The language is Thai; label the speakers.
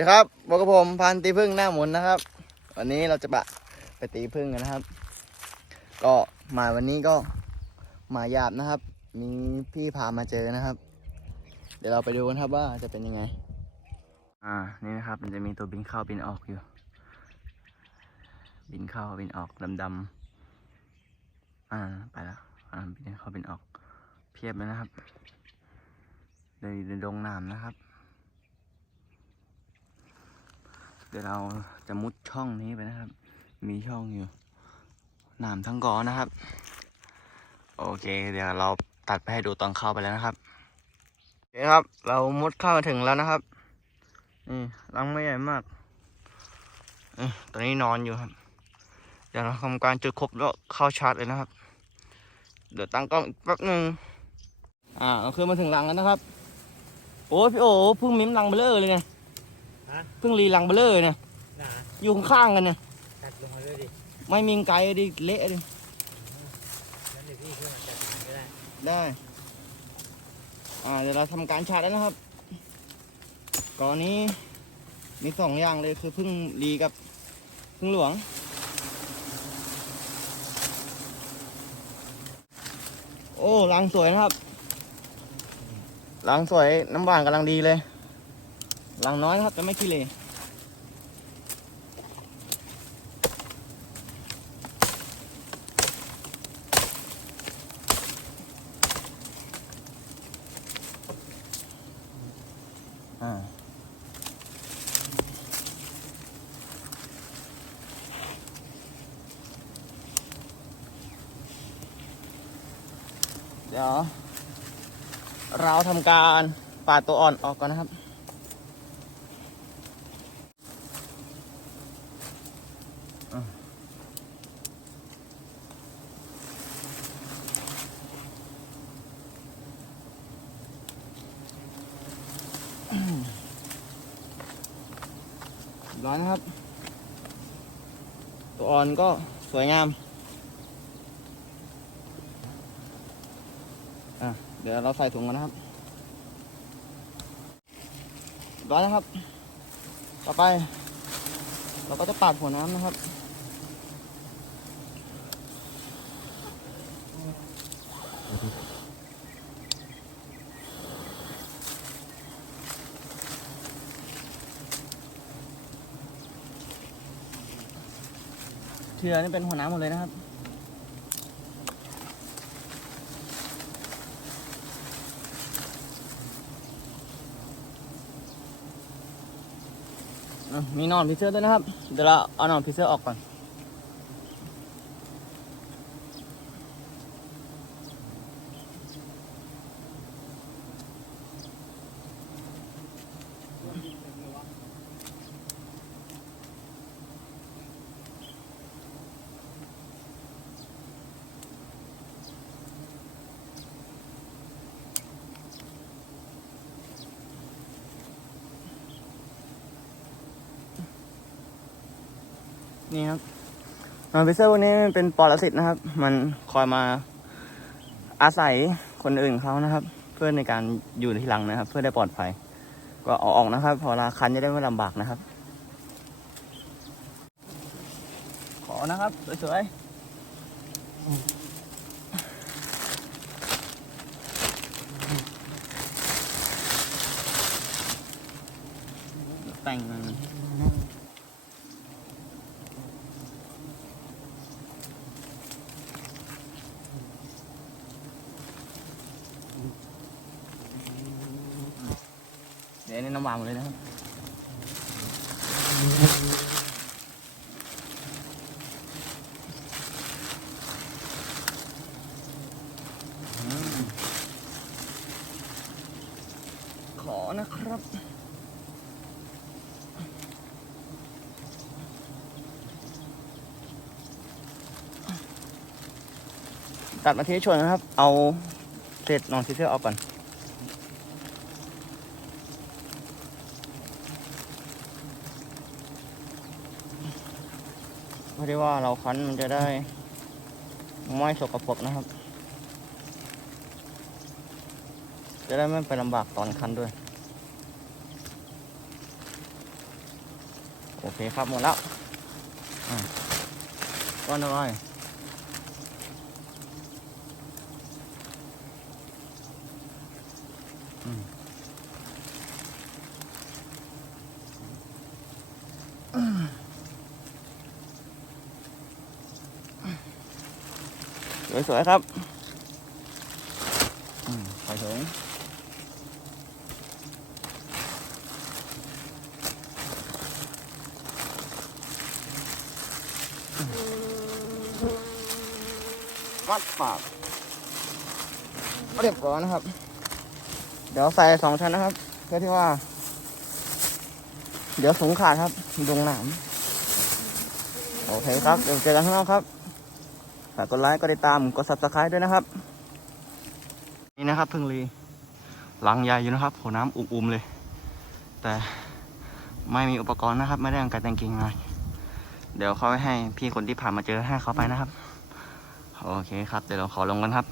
Speaker 1: ดีครับบอกกับผมพันตีพึ่งหน้าหมุนนะครับ วันนี้เราจะบะไปตีพึ่งกันนะครับ ก็มาวันนี้ก็มาหยาบนะครับ มีพี่พามาเจอนะครับ เดี๋ยวเราไปดูกันครับว่าจะเป็นยังไง อ่า นี่นะครับ มันจะมีตัวบินเข้าบินออกอยู่ บินเข้าบินออกดำๆอ่า ไปแล้วอ่าบินเข้าบินออก เพียบเลยนะครับเลยในดงน้ำนะครับ เดี๋ยวเราจะมุดช่องนี้ไปนะครับ มีช่องอยู่หนามทั้งกอนะครับ โอเค เดี๋ยวเราตัดไปให้ดูตอนเข้าไปแล้วนะครับโอเคครับ เรามุดเข้ามาถึงแล้วนะครับนี่รังไม่ใหญ่มากอตอนนี้นอนอยู่ครับ เดี๋ยวเราทำการจุดครบแล้วเข้าชาร์จเลยนะครับ เดี๋ยวตั้งกล้องอีกแป๊บหนึ่งอ่าเราขึ้นมาถึงรังแล้วนะครับ โอ้พี่โอ้พิ่งมิ้มรังเบลเลอร์เลยไงะเพิ่งรีรังเบลเลอร์เนี่ย
Speaker 2: หนา
Speaker 1: อยู่ข้างๆกันเนี่ย
Speaker 2: ตัดลงมาด้วยดิ
Speaker 1: ไม่มีไกลดิเละดิ
Speaker 2: แล้วเดี๋ยวพี่ขึ้นมาจัดการก็ได้
Speaker 1: ได้ อ่าเดี๋ยวเราทำการชาร์จแล้วนะครับก่อนนี้มีสองอย่างเลยคือพึ่งรีกับพึ่งหลวง โอ้รังสวยนะครับรังสวยน้ำหวานกำลังดีเลย รังน้อยนะครับจะไม่ขี้เหร่อ่าเดี๋ยว เราทำการปาดตัวอ่อนออกก่อนนะครับ ร้อนนะครับ ตัวอ่อนก็สวยงาม อะ เดี๋ยวเราใส่ถุงกันนะครับร้อนนะครับ ต่อไป เราก็จะปาดหัวน้ำนะครับ เทือนี่เป็นหัวน้ำหมดเลยนะครับมีนอนพิเศษด้วยนะครับ เดี๋ยวเราเอานอนพิเศษออกก่อน นี่ครับนอนพิเศษพวกนี้เป็นปรสิตนะครับ มันคอยมาอาศัยคนอื่นเขานะครับ เพื่อในการอยู่ที่หลังนะครับ เพื่อได้ปลอดภัย ก็เอาออกนะครับ พอเวลาคันจะได้ไม่ลำบากนะครับ ขอนะครับสวยๆแต่ง ดี๋ยวนี้น้ำหวานหมดเลยนะครับขอนะครับตัดมาทีละชนนะครับ เอาเศษนอนซีเซอร์ออกก่อน พื่อที่ว่าเราคั้นมันจะได้ไม่สกปรกนะครับ จะได้ไม่ไปลำบากตอนคั้นด้วย โอเคครับหมดแล้วก้อนอะไรอืม สวยๆครับอืมใส่ถุงมัดปากเรียบร้อยนะครับ เดี๋ยวใส่สองชั้นนะครับ เพื่อที่ว่า เดี๋ยวสูงขาดครับดงหนามโอเคครับ เดี๋ยวเจอกันข้างนอกครับ ฝากกดไลค์กดติดตามกด subscribe ด้วยนะครับ นี่นะครับพึ่งรีหลังใหญ่อยู่นะครับโหน้ำอุ่มๆเลย แต่ไม่มีอุปกรณ์นะครับ ไม่ได้อังการแต่งกิ่งเลยเดี๋ยวเขาให้พี่คนที่ผ่านมาเจอให้เขาไปนะครับ โอเคครับ เดี๋ยวเราขอลงกันครับ